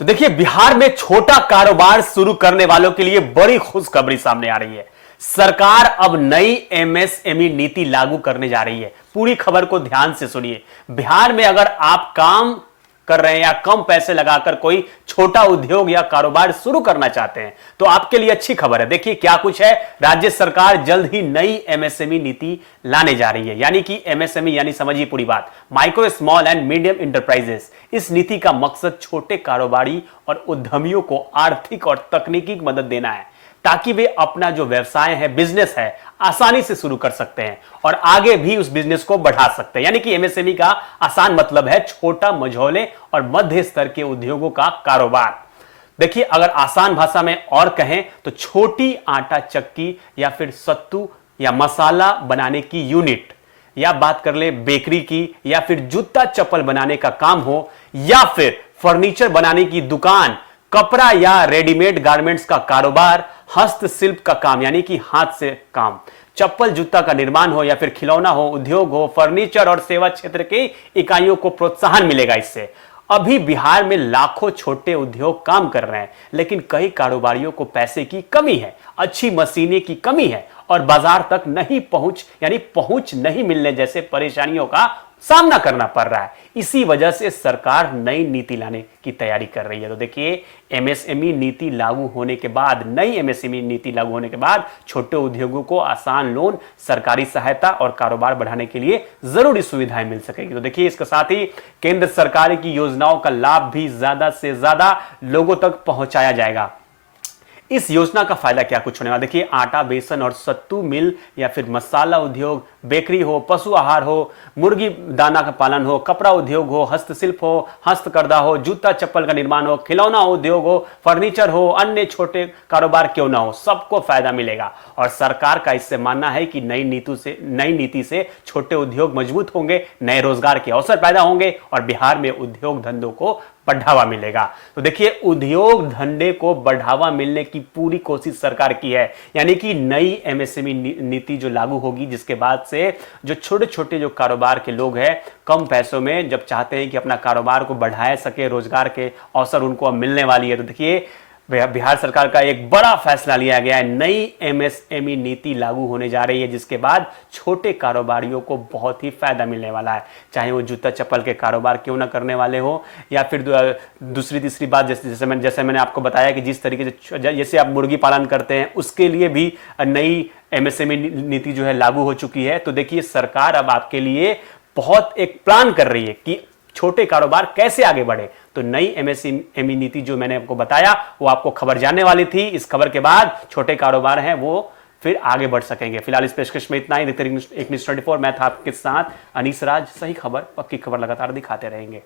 तो देखिए, बिहार में छोटा कारोबार शुरू करने वालों के लिए बड़ी खुशखबरी सामने आ रही है। सरकार अब नई एमएसएमई नीति लागू करने जा रही है। पूरी खबर को ध्यान से सुनिए। बिहार में अगर आप काम कर रहे हैं या कम पैसे लगाकर कोई छोटा उद्योग या कारोबार शुरू करना चाहते हैं तो आपके लिए अच्छी खबर है। देखिए क्या कुछ है। राज्य सरकार जल्द ही नई एमएसएमई नीति लाने जा रही है, यानी कि एमएसएमई यानी समझिए पूरी बात, micro small and medium enterprises. इस नीति का मकसद छोटे कारोबारी और उद्यमियों को आर्थिक और तकनीकी मदद देना है ताकि वे अपना जो व्यवसाय है, बिजनेस है, आसानी से शुरू कर सकते हैं और आगे भी उस बिजनेस को बढ़ा सकते हैं। यानी कि एमएसएमई का आसान मतलब है छोटा, मझोले और मध्य स्तर के उद्योगों का कारोबार। देखिए, अगर आसान भाषा में और कहें तो छोटी आटा चक्की या फिर सत्तू या मसाला बनाने की यूनिट, या बात कर ले बेकरी की, या फिर जूता चप्पल बनाने का काम हो, या फिर फर्नीचर बनाने की दुकान, कपड़ा या रेडीमेड गारमेंट्स का कारोबार, हस्तशिल्प का काम यानी कि हाथ से काम, चप्पल जूता का निर्माण हो या फिर खिलौना हो, उद्योग हो, फर्नीचर और सेवा क्षेत्र की इकाइयों को प्रोत्साहन मिलेगा इससे। अभी बिहार में लाखों छोटे उद्योग काम कर रहे हैं, लेकिन कई कारोबारियों को पैसे की कमी है, अच्छी मशीनें की कमी है और बाजार तक नहीं पहुंच नहीं मिलने जैसे परेशानियों का सामना करना पड़ रहा है। इसी वजह से सरकार नई नीति लाने की तैयारी कर रही है। तो देखिए, एमएसएमई नीति लागू होने के बाद, नई एमएसएमई नीति लागू होने के बाद छोटे उद्योगों को आसान लोन, सरकारी सहायता और कारोबार बढ़ाने के लिए जरूरी सुविधाएं मिल सकेगी। तो देखिए, इसके साथ ही केंद्र सरकार की योजनाओं का लाभ भी ज्यादा से ज्यादा लोगों तक पहुंचाया जाएगा। इस योजना का फायदा क्या कुछ होने वाला, देखिए, आटा, बेसन और सत्तू मिल या फिर मसाला उद्योग, बेकरी हो, पशु आहार हो, मुर्गी दाना का पालन हो, कपड़ा उद्योग हो, हस्तशिल्प हो, हस्तकरघा हो, जूता चप्पल का निर्माण हो, खिलौना उद्योग हो, फर्नीचर हो, अन्य छोटे कारोबार क्यों ना हो, सबको फायदा मिलेगा। और सरकार का इससे मानना है कि नई नीति से छोटे उद्योग मजबूत होंगे, नए रोजगार के अवसर पैदा होंगे और बिहार में उद्योग धंधों को बढ़ावा मिलेगा। तो देखिए, उद्योग धंधे को बढ़ावा मिलने की पूरी कोशिश सरकार की है। यानी कि नई एमएसएमई नीति जो लागू होगी, जिसके बाद से जो छोटे छोटे जो कारोबार के लोग हैं, कम पैसों में जब चाहते हैं कि अपना कारोबार को बढ़ाया सके, रोजगार के अवसर उनको अब मिलने वाली है। तो देखिए, बिहार सरकार का एक बड़ा फैसला लिया गया है। नई एमएसएमई नीति लागू होने जा रही है, जिसके बाद छोटे कारोबारियों को बहुत ही फायदा मिलने वाला है, चाहे वो जूता चप्पल के कारोबार क्यों ना करने वाले हो, या फिर दूसरी तीसरी बात, जैसे मैंने आपको बताया कि जिस तरीके से जैसे आप मुर्गी पालन करते हैं, उसके लिए भी नई एमएसएमई नीति जो है लागू हो चुकी है। तो देखिए, सरकार अब आपके लिए बहुत एक प्लान कर रही है कि छोटे कारोबार कैसे आगे बढ़े। तो नई एमएसएमई नीति जो मैंने आपको बताया, वो आपको खबर जानने वाली थी। इस खबर के बाद छोटे कारोबार हैं वो फिर आगे बढ़ सकेंगे। फिलहाल इस पेशकश में इतना ही। एक न्यूज़ 24, मैं था आपके साथ अनीस राज। सही खबर, पक्की खबर लगातार दिखाते रहेंगे।